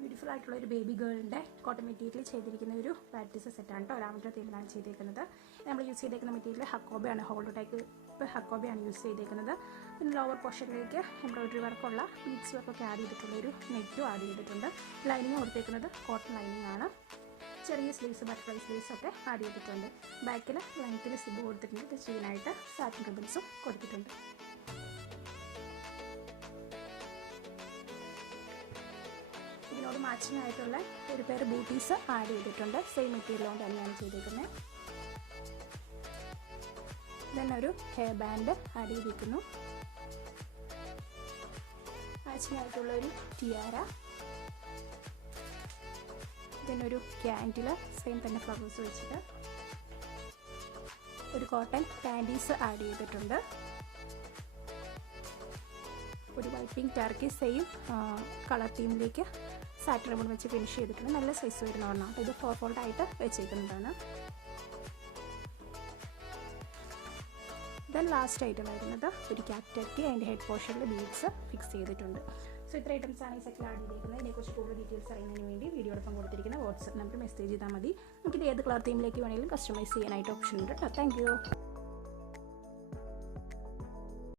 Beautiful ആയിട്ടുള്ള ഒരു baby ഗേളിൻ്റെ cotton material ചെയ്തിരിക്കുന്ന ഒരു പാറ്റീസ് സെറ്റാണ് കേട്ടോ. ലാവൻഡർ തീമിലാണ് ചെയ്തേക്കുന്നത്. നമ്മൾ യൂസ് ചെയ്തേക്കുന്ന മെറ്റീരിയൽ ഹക്കോബയാണ്, ഹോൾഡ് ടൈപ്പ് ഹക്കോബയാണ് യൂസ് ചെയ്തേക്കുന്നത്. പിന്നെ ലോവർ പോർഷനിലേക്ക് എംബ്രോയിഡറി വർക്കുള്ള ബീഡ്സ് വർക്കൊക്കെ ആഡ് ചെയ്തിട്ടുള്ളൊരു നെറ്റും ആഡ് ചെയ്തിട്ടുണ്ട്. ലൈനിങ് കൊടുത്തേക്കുന്നത് കോട്ടൺ ലൈനിങ് ആണ്. ചെറിയ സ്ലീവ്സ്, ബട്ടർഫ്ലൈ സ്ലീവ്സ് ഒക്കെ ആഡ് ചെയ്തിട്ടുണ്ട്. ബാക്കിൽ ലെങ്ത്തിൽ സിബ് കൊടുത്തിട്ടുണ്ട്. ഇത് ചെയ്യാനായിട്ട് സാറ്റിൻ റിബൺസും കൊടുത്തിട്ടുണ്ട്. ഇതിനോട് മാച്ചിങ് ആയിട്ടുള്ള ഒരു പേര് ബൂട്ടീസ് ആഡ് ചെയ്തിട്ടുണ്ട്. സെയിം മെറ്റീരിയൽ കൊണ്ട് തന്നെയാണ് ചെയ്തിരിക്കുന്നത്. തന്നെ ഒരു ഹെയർ ബാൻഡ് ആഡ് ചെയ്തിരിക്കുന്നു. മാച്ചിങ് ആയിട്ടുള്ള ഒരു ടിയാര, ഇതിനൊരു ക്യാൻഡിൽ സെയിം തന്നെ ഫ്ലവേഴ്സ് വെച്ചിട്ട് ഒരു കോട്ടൺ പാൻറ്റീസ് ആഡ് ചെയ്തിട്ടുണ്ട്. ഒരു വൈപ്പിംഗ് ടർക്കി സെയിം കളർ തീമിലേക്ക് സാറ്റിൻ റിബൺ വെച്ച് ഫിനിഷ് ചെയ്തിട്ടുണ്ട്. നല്ല സൈസ് വരുന്ന ഒന്നാണ്. ഇത് 4 ഫോൾഡ് ആയിട്ട് വെച്ചേക്കുന്നതാണ്. ദെൻ ലാസ്റ്റ് ഐറ്റം വരുന്നത് ഒരു ക്യാപ് ടർക്കി. അതിൻ്റെ ഹെഡ് പോർഷനിൽ ബീഡ്സ് ഫിക്സ് ചെയ്തിട്ടുണ്ട്. സോ ഇത്ര ഐറ്റംസ് ആണ് ഈ സെറ്റിൽ ആഡ് ചെയ്തിരിക്കുന്നത്. ഇതിനെക്കുറിച്ച് കൂടുതൽ ഡീറ്റെയിൽസ് അറിയുന്നതിന് വേണ്ടി വീഡിയോടൊപ്പം കൊടുത്തിരിക്കുന്ന വാട്സ്ആപ്പ് നമ്പർ മെസ്സേജ് ചെയ്താൽ മതി. നമുക്കിത് ഏത് കളർ തീമിലേക്ക് വേണമെങ്കിലും കസ്റ്റമൈസ് ചെയ്യാനായിട്ട് ഓപ്ഷൻ ഉണ്ട് കേട്ടോ. Thank you.